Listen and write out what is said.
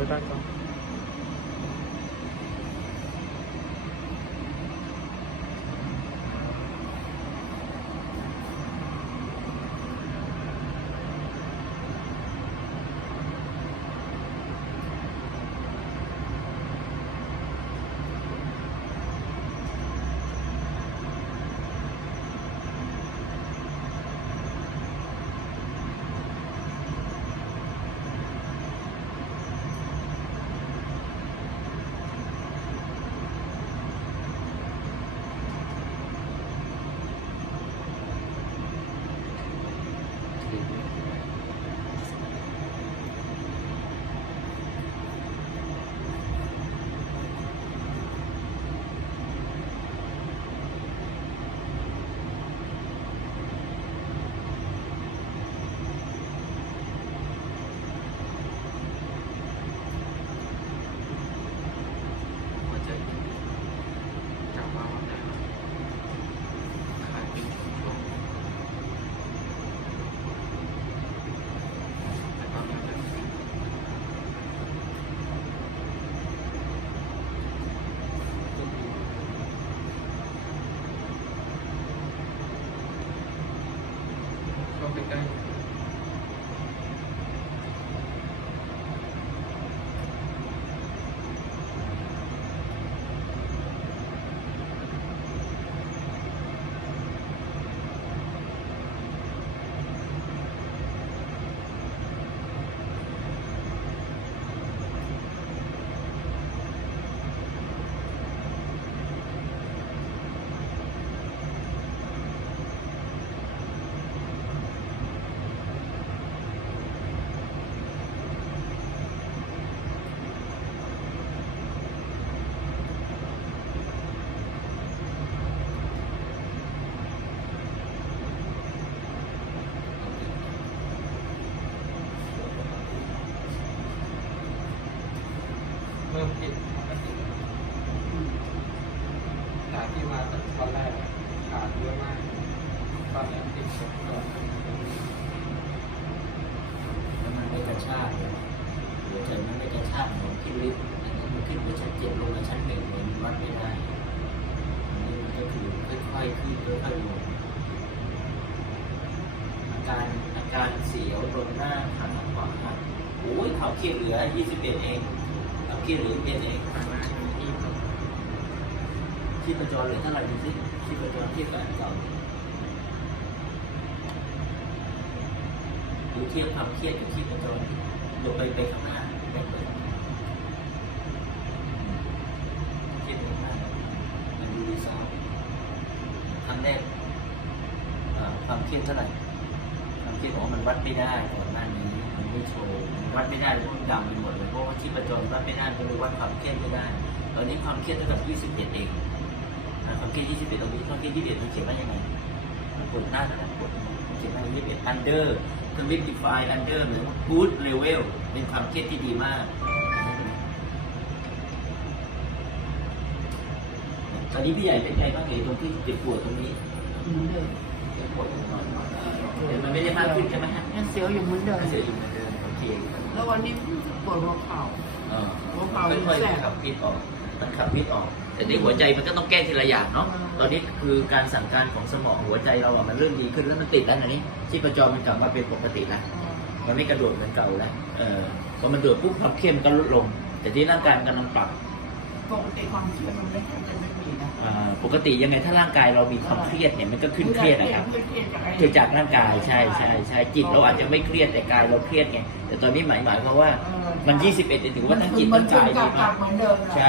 ไปตั้งก่อน หัวใจกลับมาวันไหนขาดเป็นช่วงๆแต่ตอนนี้มัน ก็ไป ใกล้เริ่มติดจาที่มาจากตอนแรกขาดเยอะมาก ตอนนี้ติดสองตัวแล้วมันไม่กระชากเลยหัวใจมันไม่กระชากเหมือนที่ลิฟต์อันนี้มันขึ้นไปชั้นเจ็ดลงมาชั้นหนึ่งเลยมันวัดไม่ได้อันนี้มันก็คือค่อยๆขึ้นค่อยๆลงอาการอาการเสียวตรงหน้าขาขวาโอ้ยเขาเขียนเหลือ 21 เอง เขาเขียนเหลือเเองทางหน้าที่ที่ที่ประจรหลือเท่าไหร่ดูสิที่ประจรทียบกับอันเก่าดูเทียบความเครียดกับที่ประจรลงไปไปข้างหน้าไปเปิดเครียดไปข้างหน้ามันดูดีซาวครั้งแรกความเครียดเท่าไหร่ความเครียดบอกว่ามันวัดไม่ได้ ไม่โชว์มันวัดไม่ได้เพราะมันดำไปหมดเลยเพราะว่าที่ประจรวัดไม่ได้ก็เลยวัดความเครียดไม่ได้ ตอนนี้ความเครียดเท่ากับ 21 เองอะความคิด21ตรงนี้ความคิด21มันเขียนว่ายังไงมันกดหน้าขนาดกดมันเขียนว่า21 under คือ define under หรือว่า good level เป็นความเครียดที่ดีมากตอนนี้พี่ใหญ่เป็นไงบ้างเอ่ยตรงที่เจ็บปวดตรงนี้เหมือนเดิมเจ็บปวดตรงนี้แต่มันไม่ได้มากขึ้นใช่ไหมฮะยังเสียวอยู่เหมือนเดิมเสียอยู่ เหมือนเดิมโอเคแล้ววันนี้รู้สึกปวดหัวเข่า เออหัวเข่าค่อยแสบ ๆขับพิษออก มันขับพิษออก แต่ในหัวใจมันก็ต้องแก้ทีละอย่างเนาะอืมตอนนี้คือการสั่งการของสมองหัวใจเราอะมันเริ่มดีขึ้นแล้วมันติดแล้วนะนี่ชีพจรมันกลับมาเป็นปกติแล้ว มันไม่กระโดดเหมือนเก่าแล้ว เออพอมันโดดปุ๊บความเข้มก็ลดลง แต่ที่ร่างกายมันกำลังปรับ ปกติความเครียดมันไม่ค่อยจะไม่มีนะอ่าปกติยังไงถ้าร่างกายเรามีความเครียดเนี่ยมันก็ขึ้นเครียดนะครับเครียดจากอะไรคือจากร่างกายใช่ใช่ใช่จิตเราอาจจะไม่เครียดแต่กายเราเครียดไงแต่ตอนนี้หมายหมายความว่ามัน 21เนี่ยถือว่าทั้งจิตทั้งกายกลัดีบกมาลักบเหมือนเดิมนะใช่